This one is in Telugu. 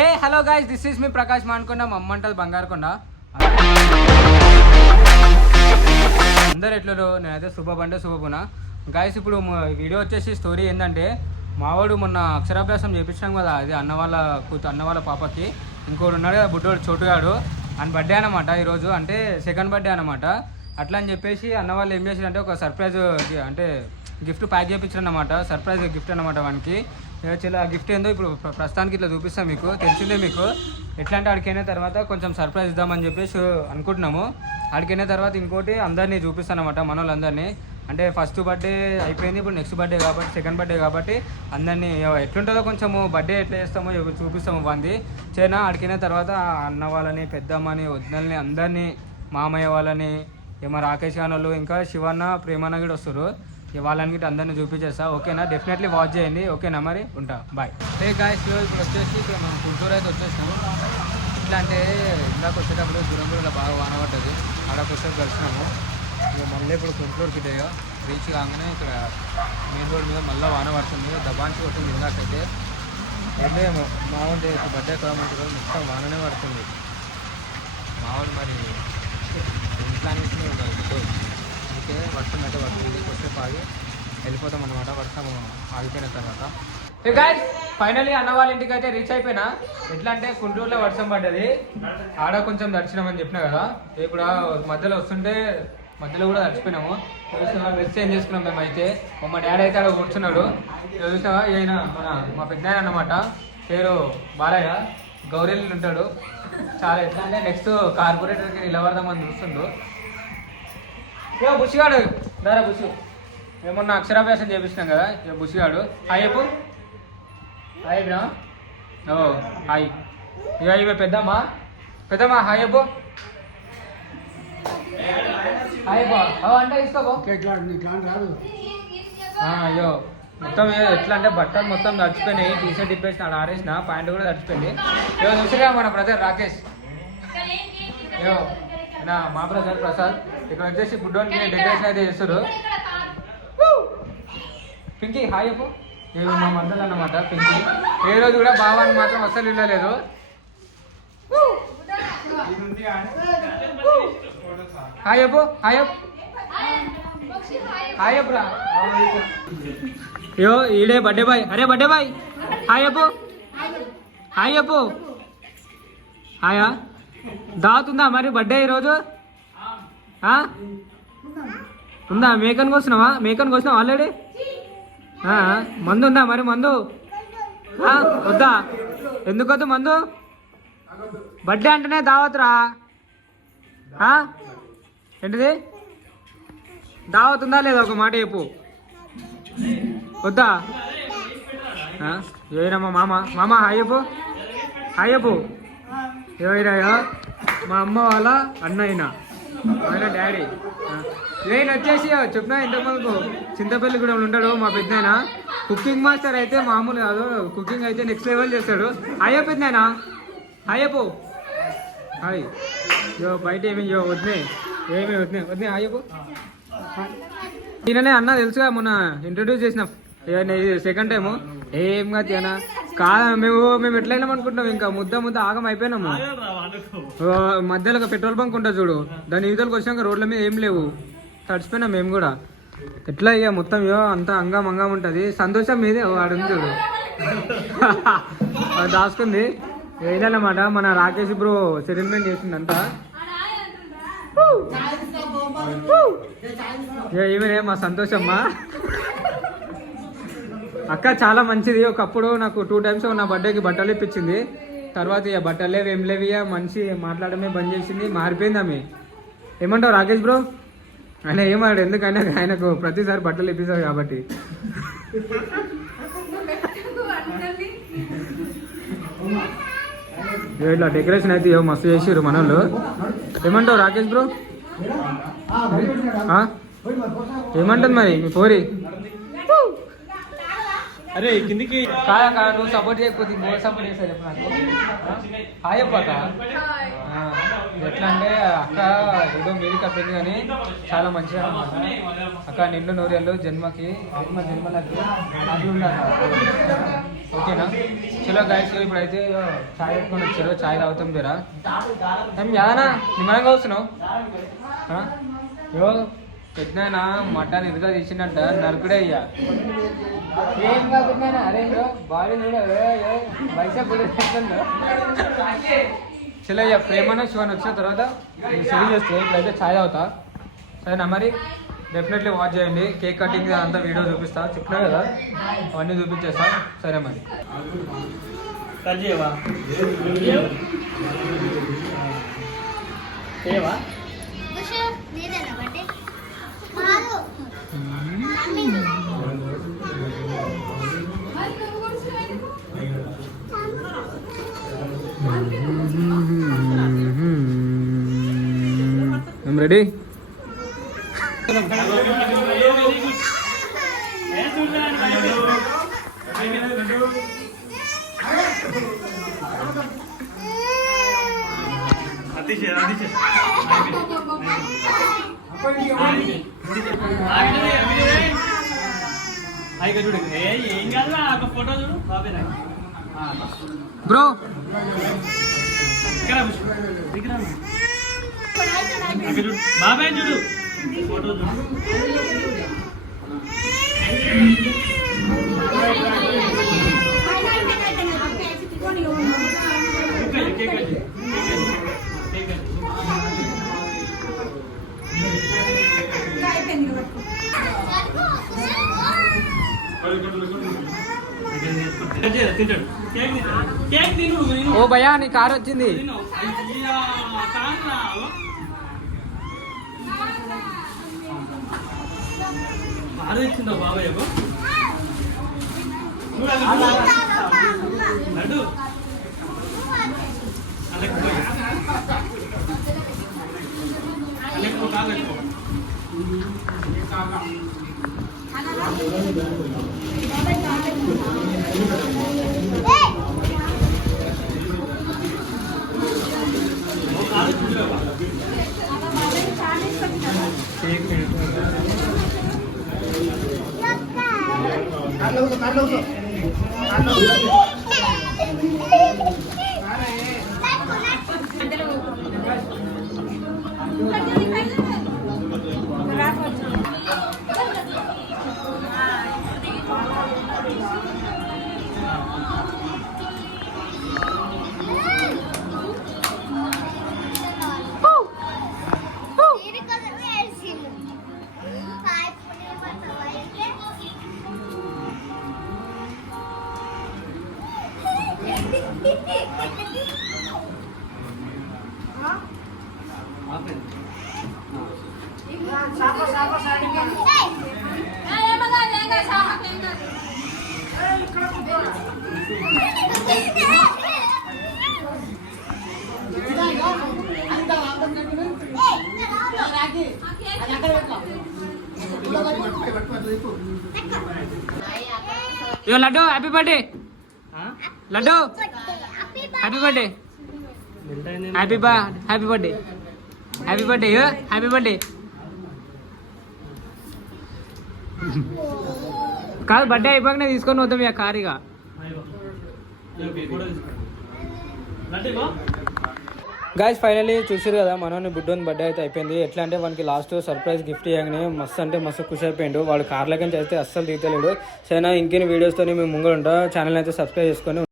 A hello guys, this is మీ ప్రకాష్ మాన్కొండ, మమ్మంటది బంగారుకొండ. అందరు ఎట్లలో నేనైతే శుభబండే శుభపున గైస్. ఇప్పుడు వీడియో వచ్చేసి స్టోరీ ఏంటంటే, మావాడు మొన్న అక్షరాభ్యాసం చేయించాం కదా, అది అన్న వాళ్ళ పాపకి. ఇంకోటి ఉన్నాడు కదా బుడ్డోడు చోటుగాడు, అని బర్త్డే అనమాట ఈరోజు, అంటే సెకండ్ బర్త్డే అనమాట. అట్లా అని చెప్పేసి అన్న వాళ్ళు ఏం చేసారంటే ఒక సర్ప్రైజ్ అంటే గిఫ్ట్ ప్యాక్ చేయించారు అనమాట. సర్ప్రైజ్ గిఫ్ట్ అనమాట వానికి. చాలా గిఫ్ట్ ఏందో ఇప్పుడు ప్రస్తుతానికి ఇట్లా చూపిస్తాం, మీకు తెలిసిందే మీకు. ఎట్లా అంటే ఆడికైనా తర్వాత కొంచెం సర్ప్రైజ్ ఇద్దామని చెప్పేసి అనుకుంటున్నాము. ఆడికైనా తర్వాత ఇంకోటి అందరినీ చూపిస్తాను అనమాట, మన వాళ్ళందరినీ. అంటే ఫస్ట్ బర్త్డే అయిపోయింది, ఇప్పుడు నెక్స్ట్ బర్త్డే కాబట్టి సెకండ్ బర్త్డే కాబట్టి అందరినీ ఎట్లుంటుందో కొంచెము బర్త్డే ఎట్లా చేస్తామో చూపిస్తాము బాగుంది చేనా. ఆడికైనా తర్వాత అన్న వాళ్ళని, పెద్దమ్మని, వదినల్ని, అందరినీ, మామయ్య వాళ్ళని, ఏమో రాకేష్ గానోళ్ళు, ఇంకా శివన్న, ప్రేమన్న కూడా వస్తారు. వాళ్ళని అందరినీ చూపించేస్తా. ఓకేనా, డెఫినెట్లీ వాచ్ చేయండి. ఓకేనా, మరి ఉంటా, బాయ్. ఏ గాయస్, ఇప్పుడు వచ్చేసి ఇప్పుడు మనం గుంటూరు అయితే వచ్చేసినాము. ఇట్లా అంటే ఇందాక వచ్చేటప్పుడు దూరంలో బాగా వాన పడ్డది, ఆడకు వచ్చేసి కలిసినాము. ఇక మళ్ళీ ఇప్పుడు గుంటూరుకి ఇదే రీచ్ కాగానే ఇక్కడ మెయిన్ రోడ్ మీద మళ్ళీ వాన పడుతుంది, దబాన్సి కొట్టింది. ఇందాకైతే ఏంటేమో మావాడి బర్త్డే కామెంట్ మొత్తం వాననే పడుతుంది. మావాడు మరి ఇంట్లో ఉండదు, అందుకే వర్షం అయితే పడుతుంది. కొద్దిసేపు ఆగి వెళ్ళిపోతాం అనమాట, వర్షం ఆగిపోయిన తర్వాత. ఫైనలీ అన్న వాళ్ళ ఇంటికి అయితే రీచ్ అయిపోయినా. ఎట్లా అంటే గుంటూరులో వర్షం పడ్డది, ఆడ కొంచెం దర్శనం చెప్పినా కదా. ఇప్పుడు మధ్యలో వస్తుంటే మధ్యలో కూడా తడిచిపోయినాము. డ్రెస్ చేంజ్ చేసుకున్నాం మేమైతే. మా డాడీ అయితే అక్కడ కూర్చున్నాడు. చూసినావా, ఈయన మా పెద్ద అన్నమాట, పేరు బాలయ్య, గౌరీలు ఉంటాడు. చాలా ఎట్లా అంటే నెక్స్ట్ కార్పొరేటర్కి నిలబడదామని చూస్తుండు. ఇక బుషిగాడు దారా బుషు, ఏమన్నా అక్షరాభ్యాసం చేపించినాం కదా. ఇక బుషిగాడు హాయ్ చెప్పు. హాయ్ బ్రా. ఓ హాయ్. ఇక ఇవే పెద్దమ్మా హాయ్ చెప్పు. హాయ్ బా అంటే తీసుకోబో. అయ్యో మొత్తం ఎట్లా అంటే బట్టలు మొత్తం తడిచిపోయినాయి. టీషర్ట్ ఇప్పేసిన ఆడ ఆరేసిన, ప్యాంట్ కూడా తడిచిపోయింది. ఇవో చూసిరా మన బ్రదర్ రాకేష్, ఇవో మా బ్రదర్ ప్రసాద్. ఇక్కడ వచ్చేసి బుడ్డోనికి డెకరేషన్ అయితే చేస్తారు. పింకీ హాయ్ చెప్పు. ఇవి మా మందలు అన్నమాట పింకీ. ఏ రోజు కూడా బావాని మాత్రం అస్సలు ఇవ్వలేదు. హాయ్ చెప్పు. హాయ్ చెప్పు. హాయ్ చెప్పురా. అయ్యో ఈడే బర్త్డే బాయ్. అరే బర్త్డే బాయ్ హాయ్ చెప్పు. హాయ్ చెప్పు. హాయా. దావత్ ఉందా మరి బర్త్డే ఈరోజు? ఉందా? మేకన్ కోసినావా ఆల్రెడీ? మందు ఉందా మరి? మందు వద్దా? ఎందుకు వద్దు మందు? బర్త్డే అంటేనే దావత్ రా. ఏంటిది? దావత్ ఉందా లేదా ఒక మాట చెప్పు. వద్దా? ఏనా మా మామ హాయ్ చెప్పు. హాయ్ చెప్పు. ఏమైనా మా అమ్మ వాళ్ళ అన్నయ్య, ఆయన డాడీ. నేను వచ్చేసి చెప్పినా ఇంతకుముందుకు చింతపల్లి కూడా ఉంటాడు మా పెద్దయినా. కుకింగ్ మాస్టర్ అయితే మామూలు కాదు, కుకింగ్ అయితే నెక్స్ట్ లెవెల్ చేస్తాడు. హాయ్ పెద్దయినా. హాయ్ చెప్పు. హాయ్. బయట ఏమి వద్దే హాయ్ చెప్పు. ఈయననే అన్న తెలుసుగా, మొన్న ఇంట్రడ్యూస్ చేసిన సెకండ్ టైము. ఏం కాదు తినా కాదా, మేము ఎట్లయినాం అనుకుంటున్నాం, ఇంకా ముద్ద ఆగం అయిపోయినాము. మధ్యలో ఒక పెట్రోల్ బంక్ ఉంటుంది చూడు, దాని ఈతలకు వచ్చినాక రోడ్ల మీద ఏం లేవు, తడిచిపోయినాం మేము కూడా. ఎట్లా ఇక మొత్తం అంతా అంగం ఉంటుంది. సంతోషం మీదే వాడుంది చూడు దాచుకుంది. ఏదన్నమాట మన రాకేష్ బ్రో సెటిల్మెంట్ చేసిందంతా. ఈమెనే మా సంతోషమ్మా అక్క, చాలా మంచిది. ఒకప్పుడు నాకు 2 times నా బర్త్డేకి బట్టలు ఇప్పించింది. తర్వాత ఇక బట్టలు ఏం లేవు, ఇక మనిషి మాట్లాడమే బంద్ చేసింది, మారిపోయింది ఆమె. ఏమంటావు రాకేష్ బ్రో? ఆయన ఏమాడు, ఎందుకైనా ఆయనకు ప్రతిసారి బట్టలు ఇప్పిస్తారు కాబట్టి. ఇట్లా డెకరేషన్ అయితే మస్తు చేసిర్రు మన వాళ్ళు. ఏమంటావు రాకేష్ బ్రో? ఏమంటుంది మరి మీ పోరి? అరే కిందికి కాదా నువ్వు సపోర్ట్ చేయకపోతే ఇంకో సపోర్ట్ చేస్తా చెప్పు నాకు హాయ్ అక్క ఎట్లా అంటే అక్క ఏదో మీది కప్పింది కానీ చాలా మంచిగా అనమాట అక్క నిండు నూరేళ్ళు జన్మకి జన్మలకి అది ఉండాలి ఓకేనా చలో గాయస్ ఇప్పుడైతే చాయ్ పెట్టుకొని వచ్చారు చాయ్ తాగుతాం తీరా ఏం యాదనా నిమ్మలంగా వస్తున్నావు యో పెద్దనా మటన్ ఇదిగా తీసిందంట నరుకుడే అయ్యా ఏం కాకుండా అరే బాడీ వైసా చలో అయ్యా ప్రేమను శివన్ వచ్చిన తర్వాత సెల్ చేస్తే ఇప్పుడైతే ఛాయ్ తాగుతా సరేనా మరి డెఫినెట్లీ వాచ్ చేయండి కేక్ కటింగ్ అంతా వీడియో చూపిస్తా చెప్పినా కదా అవన్నీ చూపించేస్తా సరే మరి I'm ready. Bro. బాబాయ్ చూడు ఫోటో చూడు ఓ భయ్యా నీ కార్ వచ్చింది ఆలోచిందా బాబాయ్ నడు yo Laddu happy birthday Laddu happy birthday happy birthday happy birthday yo happy birthday కాదు బర్త్డే అయిపోగానే తీసుకొని పోతాం ఇక కారుగా గాయస్ ఫైనల్లీ చూసారు కదా మనోని బుడ్డోని బర్త్డే అయితే అయిపోయింది ఎట్లా అంటే మనకి లాస్ట్ సర్ప్రైజ్ గిఫ్ట్ ఇవ్వగానే మస్తు అంటే మస్తు ఖుషి అయిపోయిండు వాడు కార్లకి అయితే అస్సలు తీయలేడు సరే ఇంకెన్ని వీడియోస్తో మేము ముంగడు ఉంటాం ఛానల్ అయితే సబ్స్క్రైబ్ చేసుకొని